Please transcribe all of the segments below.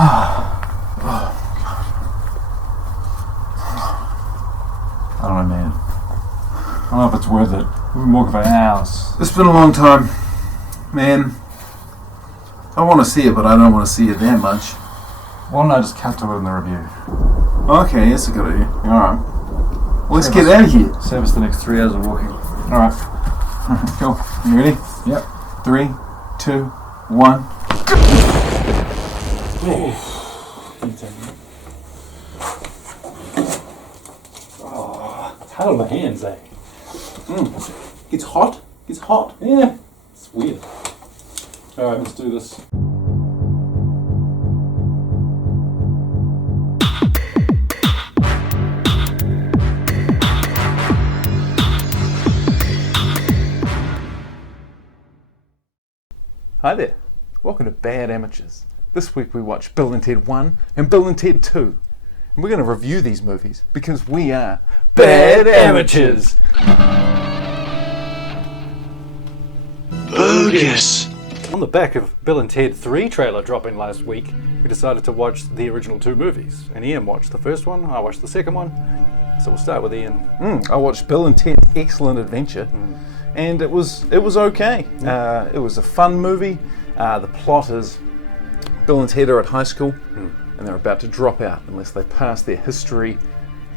I don't know, man. I don't know if it's worth it. We've been walking for hours. It's been a long time, man. I want to see it, but I don't want to see it that much. Why don't I just cut to it in the review? Okay, that's a good idea. Alright. Well, let's get out of here. Save us the next 3 hours of walking. Alright. Cool. You ready? Yep. 3, 2, 1. It's hard on my hands, eh? It's hot. It's hot. Yeah. It's weird. Alright, let's do this. Hi there, welcome to Bad Amateurs. This week we watch Bill and Ted 1 and Bill and Ted 2. And we're going to review these movies because we are Bad Amateurs. Bogus. On the back of Bill and Ted 3 trailer dropping last week, we decided to watch the original 2 movies. And Ian watched the first one, I watched the second one. So we'll start with Ian. I watched Bill and Ted's Excellent Adventure. And it was okay. It was a fun movie. The plot is Bill and Ted are at high school and they're about to drop out unless they pass their history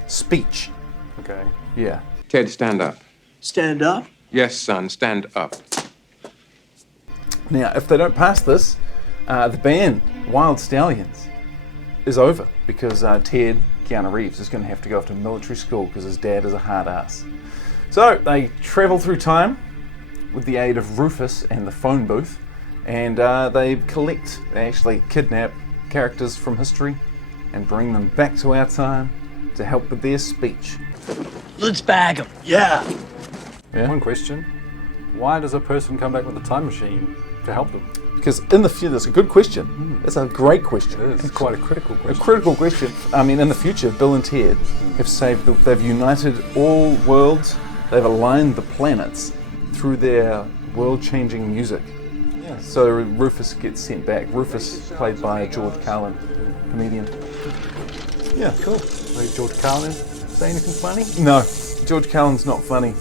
speech. Okay. Yeah. Ted, stand up. Stand up. Yes, son, stand up. Now, if they don't pass this, the band Wild Stallions is over because Ted, Keanureeves, is going to have to go off to military school because his dad is a hard ass. So they travel through time with the aid of Rufus and the phone booth, and they actually kidnap characters from history and bring them back to our time to help with their speech. Let's bag him. Yeah. Yeah. One question. Why does a person come back with a time machine to help them? Because in the future, that's a good question. That's a great question. It is. It's quite a critical question. A critical question. I mean, in the future, Bill and Ted they've united all worlds. They've aligned the planets through their world-changing music. Yeah. So Rufus gets sent back. Rufus, played by George Carlin, comedian. Yeah, cool. Does George Carlin say anything funny? No, George Carlin's not funny.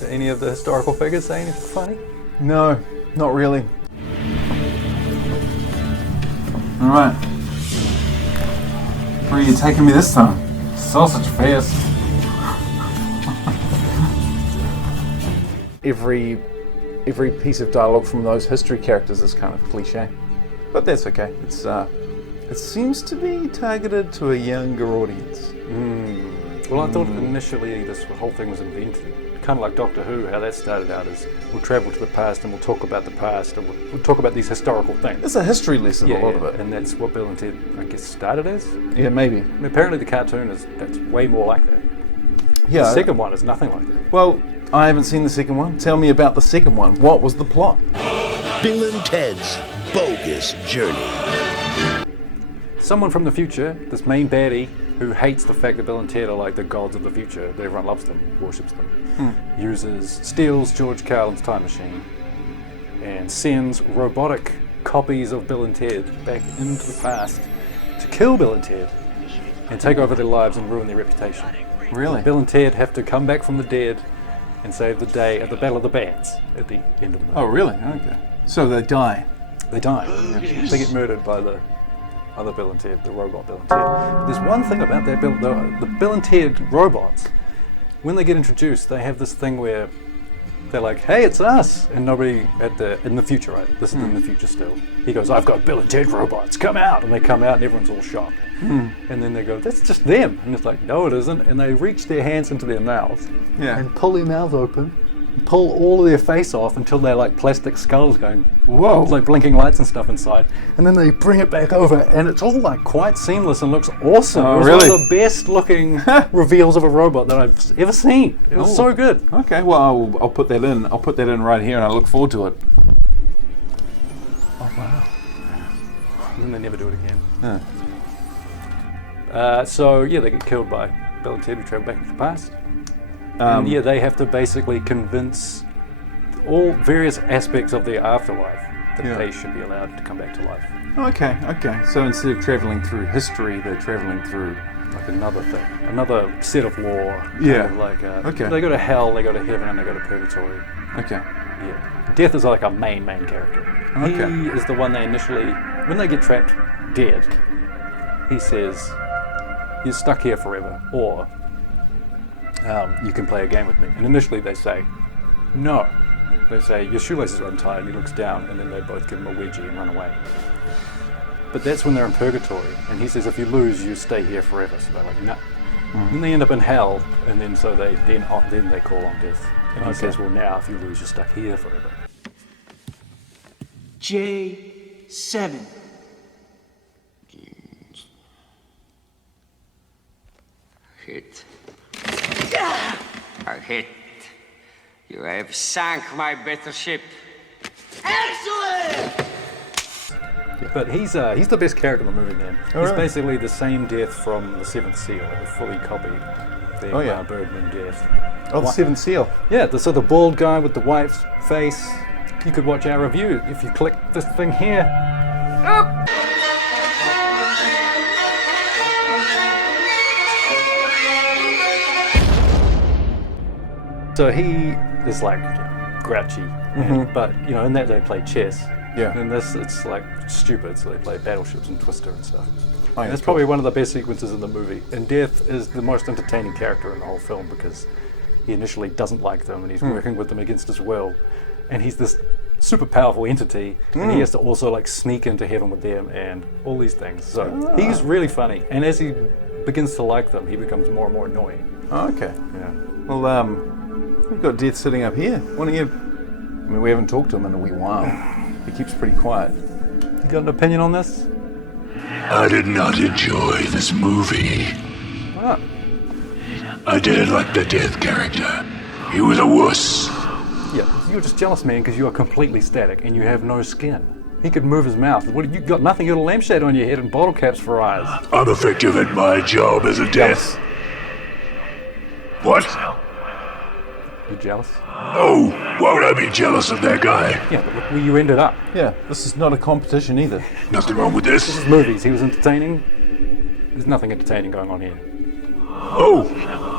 Do any of the historical figures say anything funny? No, not really. Alright. Where are you taking me this time? Sausage fest. Every piece of dialogue from those history characters is kind of cliche, but that's okay. It seems to be targeted to a younger audience. Well, I thought initially this whole thing was invented. Kind of like Doctor Who, how that started out is we'll travel to the past and we'll talk about the past and we'll talk about these historical things. It's a history lesson, a lot of it. And that's what Bill and Ted, I guess, started as. Yeah, maybe. I mean, apparently the cartoon that's way more like that. Yeah. The second one is nothing like that. Well, I haven't seen the second one. Tell me about the second one. What was the plot? Bill and Ted's Bogus Journey. Someone from the future, this main baddie, who hates the fact that Bill and Ted are like the gods of the future, that everyone loves them, worships them, steals George Carlin's time machine and sends robotic copies of Bill and Ted back into the past to kill Bill and Ted and take over their lives and ruin their reputation. Really? And Bill and Ted have to come back from the dead and save the day at the Battle of the Bands at the end of the movie. Oh, really? Okay. So they die. They die. They get murdered by the other Bill and Ted, the robot Bill and Ted. But there's one thing about that the Bill and Ted robots. When they get introduced, they have this thing where they're like, "Hey, it's us," and nobody in the future, right? This is in the future still. He goes, "I've got Bill and Ted robots. Come out!" And they come out, and everyone's all shocked. And then they go, "That's just them." And it's like, "No, it isn't." And they reach their hands into their mouths and pull their mouths open, and pull all of their face off until they're like plastic skulls going, whoa, it's like blinking lights and stuff inside. And then they bring it back over, and it's all like quite seamless and looks awesome. Oh, it was really? one of the best looking reveals of a robot that I've ever seen. It was so good. Okay, well, I'll put that in. I'll put that in right here, and I look forward to it. Oh, wow. And then they never do it again. Huh. So yeah, they get killed by Bill and Ted, who travel back into the past. And yeah, they have to basically convince all various aspects of their afterlife that they should be allowed to come back to life. Okay. So instead of travelling through history, they're travelling through... Like another thing, another set of law. Yeah. Kind of like Okay. They go to hell, they go to heaven, and they go to purgatory. Okay. Yeah. Death is like a main character. Okay. He is the one they initially, when they get trapped dead, he says, "You're stuck here forever, or you can play a game with me." And initially they say, "No." They say, "Your shoelaces are untied," and he looks down, and then they both give him a wedgie and run away. But that's when they're in purgatory, and he says, "If you lose, you stay here forever." So they're like, "No." Then they end up in hell, and then so they then they call on death, and he says, "Well, now if you lose, you're stuck here forever." J7. Hit. A hit. You have sunk my battleship. Excellent! But he's the best character in the movie, man. He's really? basically the same death from The Seventh Seal. It was fully copied. The Birdman death. Oh, the Seventh Seal. Yeah, so the bald guy with the white face. You could watch our review if you click this thing here. So he is like grouchy, but in that they play chess. Yeah. In this, it's like stupid, so they play battleships and Twister and stuff. Oh, yeah, That's probably one of the best sequences in the movie. And Death is the most entertaining character in the whole film because he initially doesn't like them and he's working with them against his will. And he's this super powerful entity, and he has to also like sneak into heaven with them and all these things. So he's really funny. And as he begins to like them, he becomes more and more annoying. Oh, okay. Yeah. Well, we've got Death sitting up here. Why don't you... I mean, we haven't talked to him in a wee while. He keeps pretty quiet. You got an opinion on this? I did not enjoy this movie. Why not? I didn't like the Death character. He was a wuss. Yeah, you're just jealous, man, because you are completely static and you have no skin. He could move his mouth. What? You got nothing. You got a lampshade on your head and bottle caps for eyes. I'm effective at my job as a Death. What? You jealous? Oh, why would I be jealous of that guy? Yeah, but look where you ended up. Yeah, this is not a competition either. Nothing wrong with this. This is movies. He was entertaining. There's nothing entertaining going on here. Oh,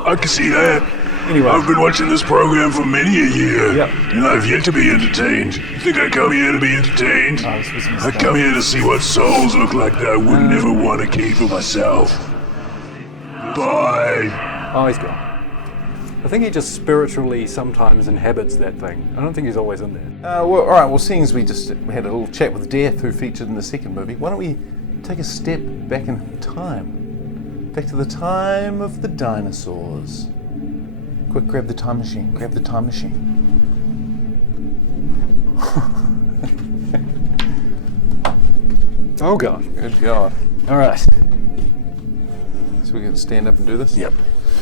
I can see that. Anyway. I've been watching this program for many a year, Yep. and I've yet to be entertained. You think I come here to be entertained? I come here to see what souls look like that I would never want to keep for myself. Bye. Oh, he's gone. I think he just spiritually sometimes inhabits that thing. I don't think he's always in there. Well, all right, well, seeing as we just had a little chat with Death, who featured in the second movie, why don't we take a step back in time? Back to the time of the dinosaurs. Quick, grab the time machine. Grab the time machine. Oh, God. Good God. All right. So we can stand up and do this? Yep.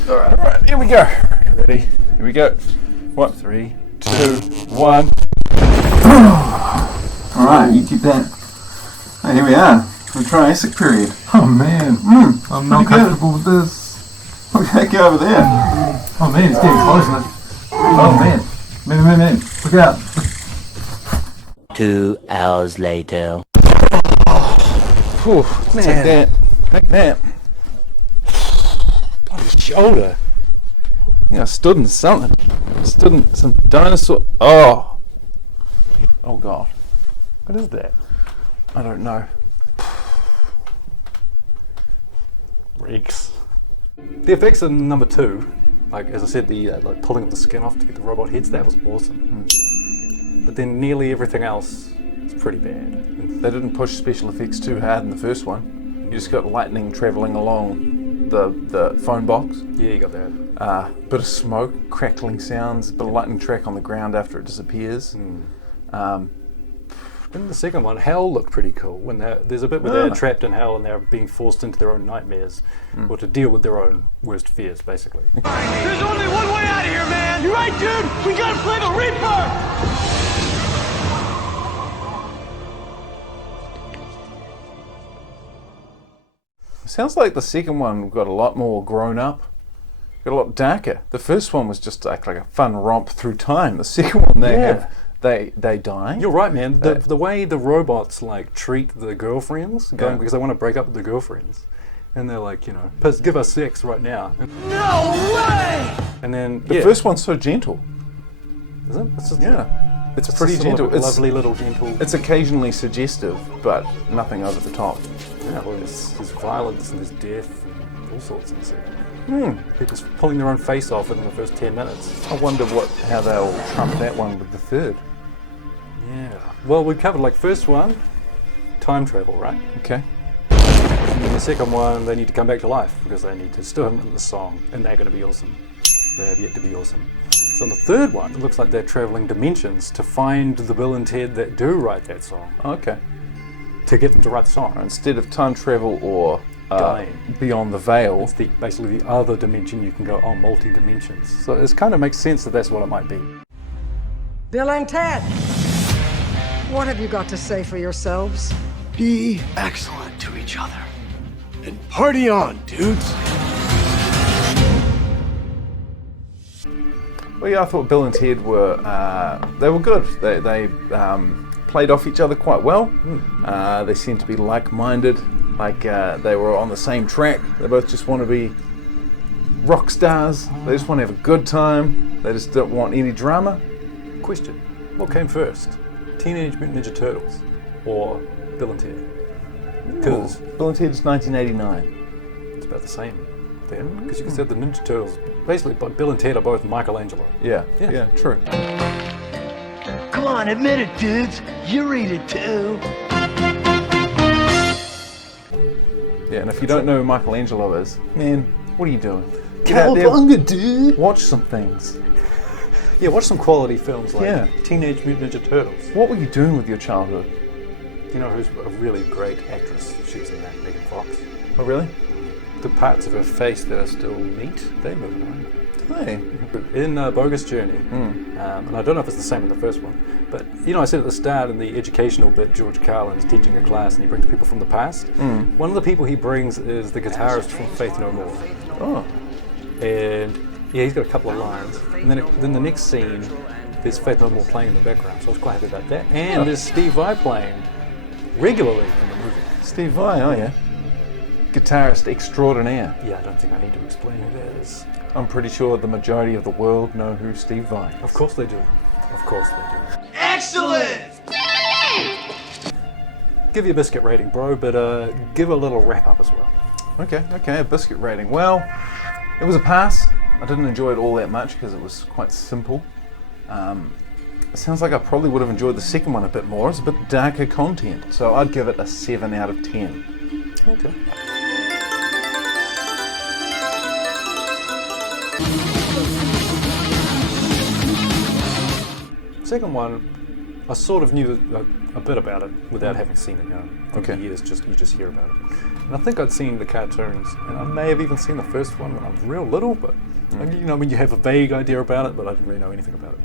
All right, here we go. Ready? Here we go. 1, 3, 2, 1. Alright, you keep that. Hey, here we are. The Triassic period. Oh man, I'm not pretty good. comfortable with this. Look at that guy over there. Oh man, it's getting close now. Oh man, look out. 2 hours later. Whew, man. Take that. bloody shoulder. Yeah, I stood in something. I stood in some dinosaur. Oh. Oh God. What is that? I don't know. Reeks. The effects in number 2, like as I said, the like pulling the skin off to get the robot heads, that was awesome. But then nearly everything else is pretty bad. They didn't push special effects too hard in the first one. You just got lightning travelling along the phone box. Yeah, you got that. Bit of smoke, crackling sounds, bit of lightning track on the ground after it disappears. In the second one, hell looked pretty cool. When there's a bit where they're trapped in hell and they're being forced into their own nightmares, or to deal with their own worst fears, basically. There's only one way out of here, man! You're right, dude! We gotta play the Reaper! Sounds like the second one got a lot more grown up, got a lot darker. The first one was just like a fun romp through time. The second one, they have they die. You're right, man. The way the robots like treat the girlfriends, because they want to break up with the girlfriends, and they're like, you know, give us sex right now. No way! And then The first one's so gentle. is it? It's just, It's it's pretty just a gentle. It's lovely little gentle. It's occasionally suggestive, but nothing over the top. Yeah, well, there's violence and there's death and all sorts of stuff. People's pulling their own face off within the first 10 minutes. I wonder how they'll trump that one with the third. Yeah. Well, we covered like first one, time travel, right? Okay. And then the second one, they need to come back to life because they need to still have the song, and they're going to be awesome. They have yet to be awesome. So on the third one, it looks like they're traveling dimensions to find the Bill and Ted that do write that song. Okay. To get them to write the song. Instead of time travel or Dying. Beyond the Veil. It's basically the other dimension you can go, multi-dimensions. So it kind of makes sense that that's what it might be. Bill and Ted, what have you got to say for yourselves? Be excellent to each other. And party on, dudes. Well, yeah, I thought Bill and Ted were good. They played off each other quite well. They seemed to be like-minded, like they were on the same track. They both just want to be rock stars. They just want to have a good time. They just don't want any drama. Question, what came first? Teenage Mutant Ninja Turtles or Bill and Ted? Because Bill and Ted's 1989. it's about the same then. Because you can say the Ninja Turtles, basically, but Bill and Ted are both Michelangelo. Yeah, true. Come on, admit it, dudes. You read it too. Yeah, and if you don't know who Michelangelo is, man, what are you doing? Get out there, dude. watch some things. Yeah, watch some quality films like Yeah. Teenage Mutant Ninja Turtles. What were you doing with your childhood? You know who's a really great actress? She's in that, Megan Fox. Oh, really? The parts of her face that are still neat, they're moving around. Hey. In Bogus Journey, and I don't know if it's the same in the first one, but you know, I said at the start in the educational bit, George Carlin is teaching a class and he brings people from the past. One of the people he brings is the guitarist from Faith No More. Oh. And yeah, he's got a couple of lines. And then the next scene, there's Faith No More playing in the background, so I was quite happy about that. And there's Steve Vai playing regularly in the movie. Steve Vai, oh yeah. Guitarist extraordinaire. Yeah, I don't think I need to explain who that is. I'm pretty sure the majority of the world know who Steve Vai is. Of course they do. Of course they do. Excellent! Give you a biscuit rating, bro, but give a little wrap up as well. Okay, a biscuit rating. Well, it was a pass. I didn't enjoy it all that much because it was quite simple. It sounds like I probably would have enjoyed the second one a bit more. It's a bit darker content, so I'd give it a 7 out of 10. Okay. Second one, I sort of knew a bit about it without having seen it. You know, over the years, you just hear about it. And I think I'd seen the cartoons, and I may have even seen the first one when I was real little. But you know, when you have a vague idea about it, but I didn't really know anything about it.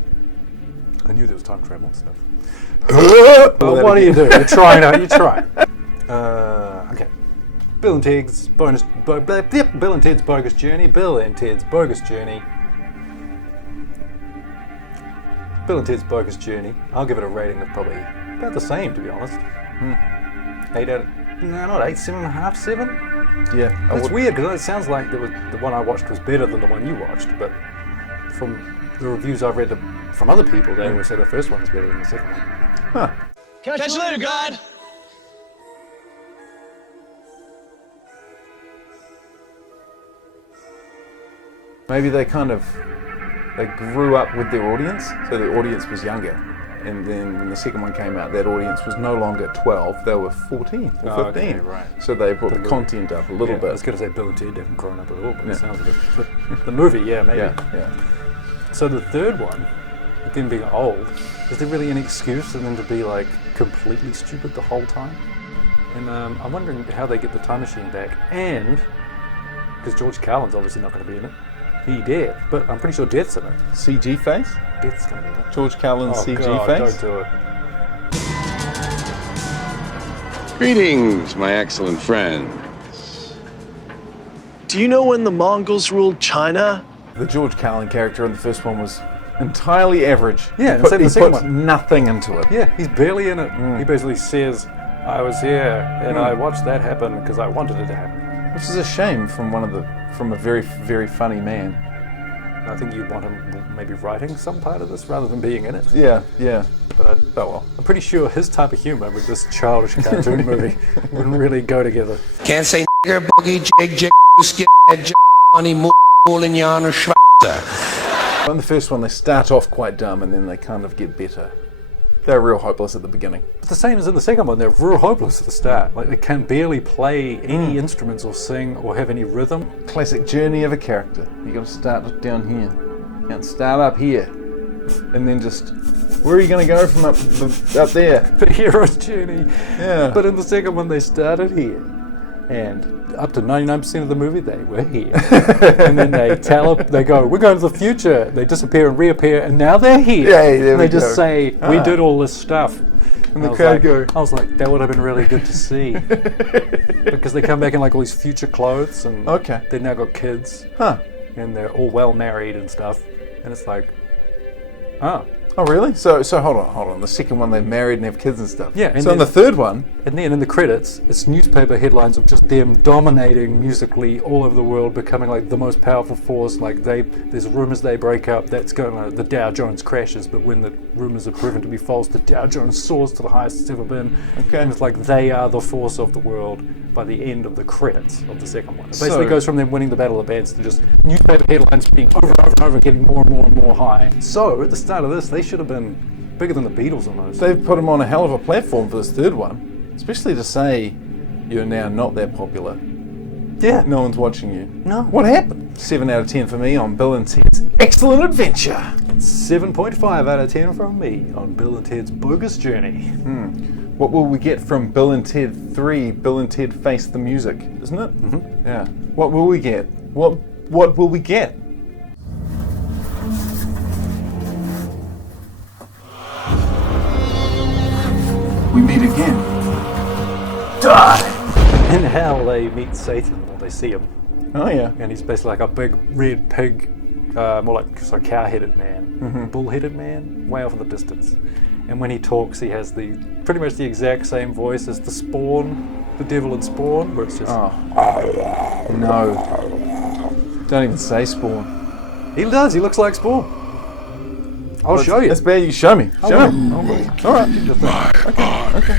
I knew there was time travel and stuff. What do you do? You're trying. Okay. Bill and Ted's Bogus Journey. Bill and Ted's Bogus Journey. Bill and Ted's Bogus Journey. I'll give it a rating of probably about the same, to be honest. 8 out of... No, not 8, 7.5, 7? Yeah. It's weird, because it sounds like the one I watched was better than the one you watched, but from the reviews I've read from other people, they always say the first one is better than the second one. Huh. Catch you later, God! Maybe they grew up with their audience, so the audience was younger. And then when the second one came out, that audience was no longer 12, they were 14 or 15. Okay, right. So they brought the content up a little bit. I was going to say Bill and Ted haven't grown up at all, but it sounds like the movie, yeah, maybe. Yeah. So the third one, with them being old, is there really an excuse for them to be like completely stupid the whole time? And I'm wondering how they get the time machine back, and because George Carlin's obviously not going to be in it. He dead, but I'm pretty sure Death's in it. CG face? Death's going to be in it. George Carlin's CG God, face? Don't do it. Greetings, my excellent friends. Do you know when the Mongols ruled China? The George Carlin character in the first one was entirely average. Yeah, he instead of the second puts one. nothing into it. Yeah, he's barely in it. He basically says, I was here and I watched that happen because I wanted it to happen. Which is a shame from a very, very funny man. I think you'd want him maybe writing some part of this rather than being in it. Yeah, yeah. But I'm pretty sure his type of humor with this childish cartoon movie wouldn't really go together. Can't say nigger, boogie, jig, skip, honey, mool, and yarn, or schweizer. In the first one, they start off quite dumb and then they kind of get better. They're real hopeless at the beginning. It's the same as in the second one. They're real hopeless at the start. Like, they can barely play any instruments or sing or have any rhythm. Classic journey of a character. You got to start down here. You got to start up here, and then just where are you going to go from up there? The hero's journey. Yeah. But in the second one, they started here, and up to 99% of the movie, they were here. And then they go, we're going to the future. They disappear and reappear, and now they're here. Yeah, there and we they just go. say, we did all this stuff. And the crowd go. I was like, that would have been really good to see. Because they come back in like all these future clothes, and they've now got kids. Huh. And they're all well married and stuff. And it's like, Oh, really? So hold on. The second one, they're married and have kids and stuff. Yeah. And so in the third one, and then in the credits, it's newspaper headlines of just them dominating musically all over the world, becoming like the most powerful force. Like there's rumors they break up. That's the Dow Jones crashes, but when the rumors are proven to be false, the Dow Jones soars to the highest it's ever been. Okay. And it's like they are the force of the world by the end of the credits of the second one. It basically goes from them winning the Battle of the Bands to just newspaper headlines being over and over and over, getting more and more and more high. So at the start of this, they should have been bigger than the Beatles almost. they've put them on a hell of a platform for this third one, especially to say you're now not that popular. Yeah. No one's watching you. No. What happened? 7 out of 10 for me on Bill and Ted's Excellent Adventure. 7.5 out of 10 from me on Bill and Ted's Bogus Journey. What will we get from Bill and Ted 3, Bill and Ted Face the Music, isn't it? Mm-hmm. Yeah. What will we get? What will we get? We meet again. Die! In hell, they meet Satan, or they see him. Oh, yeah. And he's basically like a big red pig, more like cow-headed man, bull-headed man, way off in the distance. And when he talks, he has pretty much the exact same voice as the Spawn, the devil in Spawn, where it's just... Oh. No. Don't even say Spawn. He does, he looks like Spawn. I'll show you. That's bad, you show me. Show me. Oh, Alright. Okay.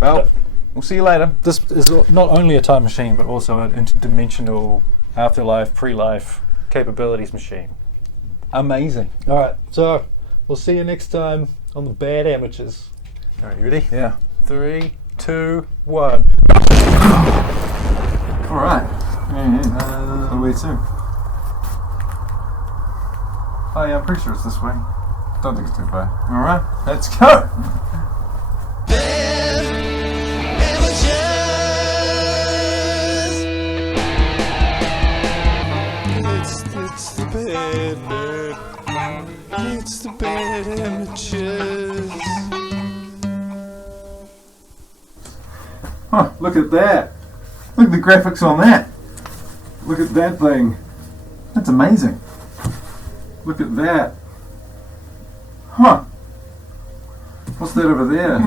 Well, we'll see you later. This is not only a time machine, but also an interdimensional afterlife, pre-life capabilities machine. Amazing. Alright, so we'll see you next time on the Bad Amateurs. Alright, you ready? Yeah. 3, 2, 1. Alright. Yeah. The way too. Oh yeah, I'm pretty sure it's this way. Don't think it's too far. Alright, let's go! It's the bad amateurs. Huh, look at that. Look at the graphics on that. Look at that thing. That's amazing. Look at that. Huh. What's that over there?